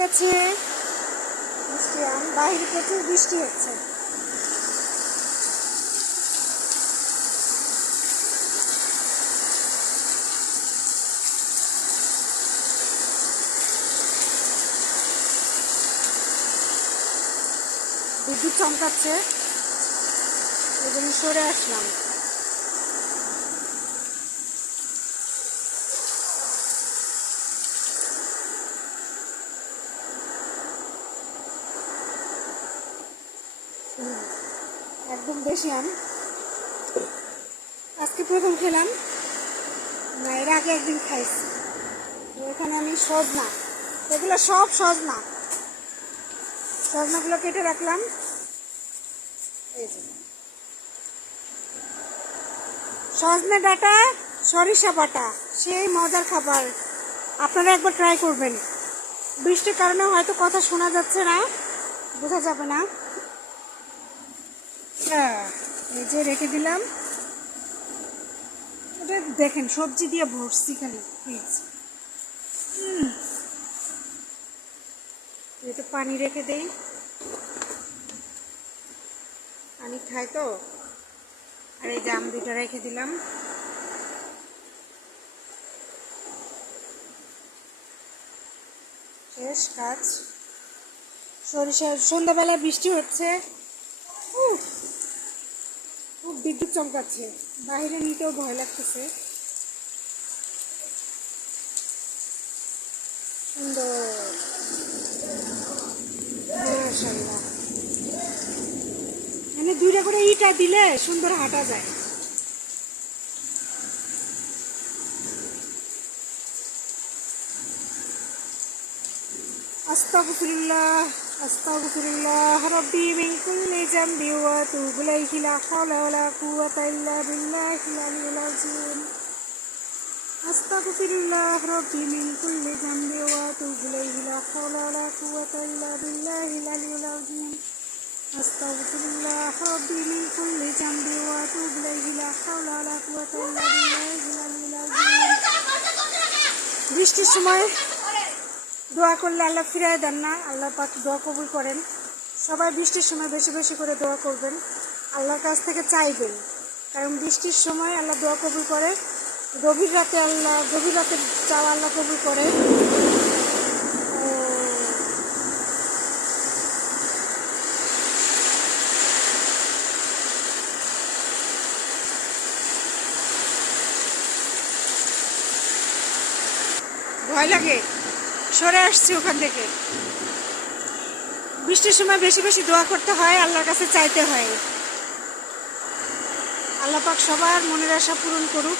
গেছে মিষ্টি আম, বাইরে প্রচুর বৃষ্টি হচ্ছে। বিদ্যুৎ চমকাচ্ছে, এই জন্য সরে আসলাম। একদম বেশি আম, আজকে প্রথম খেলাম না, এর আগে একদিন খাইছি। এখানে আমি সজনা, এগুলো সব সজনা, সজনাগুলো কেটে রাখলাম। এই যে সজনে ডাঁটা, সরিষা বাটা, সেই মজার খাবার। আপনারা একবার ট্রাই করবেন। বৃষ্টির কারণে হয়তো কথা শোনা যাচ্ছে না, বোঝা যাবে না। এই যে রেখে দিলাম। এটা দেখেন সবজি দিয়ে ভরছি খালি ফ্রিজ। এটা পানি রেখে দেই, পানি খাই তো। আর এই যে আম দুটো রেখে দিলাম। শেষ কাজ। সরিষার সন্ধ্যাবেলা বৃষ্টি হচ্ছে, খুব বিদ্যুৎ চমকাচ্ছে, বাইরে নিতেও ভয় লাগতেছে। সুন্দর, মাশাআল্লাহ। মানে দুইটা করে ইটা দিলে সুন্দর হাঁটা যায়। আস্তাগফিরুল্লাহ, আস্তাগফিরুল্লাহ রাব্বি মিন কুল্লি যামবি ওয়া আতুবু ইলাইহি, লা হাওলা ওয়ালা কুওয়াতা ইল্লা বিল্লাহিল আলিয়্যিল আযীম। আস্তাগফিরুল্লাহ রাব্বি মিন কুল্লি যামবি ওয়া আতুবু ইলাইহি, লা হাওলা ওয়ালা কুওয়াতা ইল্লা বিল্লাহিল আলিয়্যিল আযীম। আস্তাগফিরুল্লাহ রাব্বি মিন কুল্লি যামবি ওয়া আতুবু ইলাইহি, লা হাওলা ওয়ালা কুওয়াতা ইল্লা বিল্লাহিল আলিয়্যিল আযীম। বৃষ্টির সময় দোয়া করলে আল্লাহ ফিরায় দেন না, আল্লাহ পাক দোয়া কবুল করেন। সবাই বৃষ্টির সময় বেশি বেশি করে দোয়া করবেন, আল্লাহর কাছ থেকে চাইবেন, কারণ বৃষ্টির সময় আল্লাহ দোয়া কবুল করে। গভীর রাতে চাওয়া আল্লাহ কবুল করে। ভয় লাগে, সরে আসছি ওখান থেকে। বৃষ্টির সময় বেশি বেশি দোয়া করতে হয়, আল্লাহর কাছে চাইতে হয়। আল্লাহ পাক সবার মনের আশা পূরণ করুক।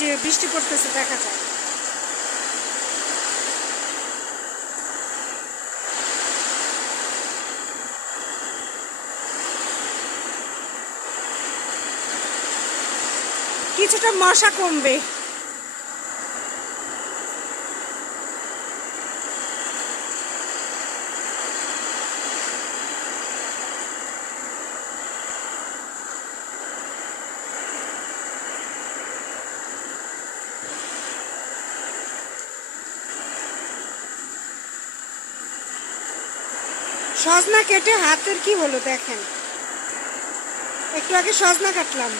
যে বৃষ্টি পড়তেছে দেখা যায়। কিছুটা মশা কমবে। সজনা কেটে হাতের কি হলো দেখেন, একটু আগে সজনা কাটলাম।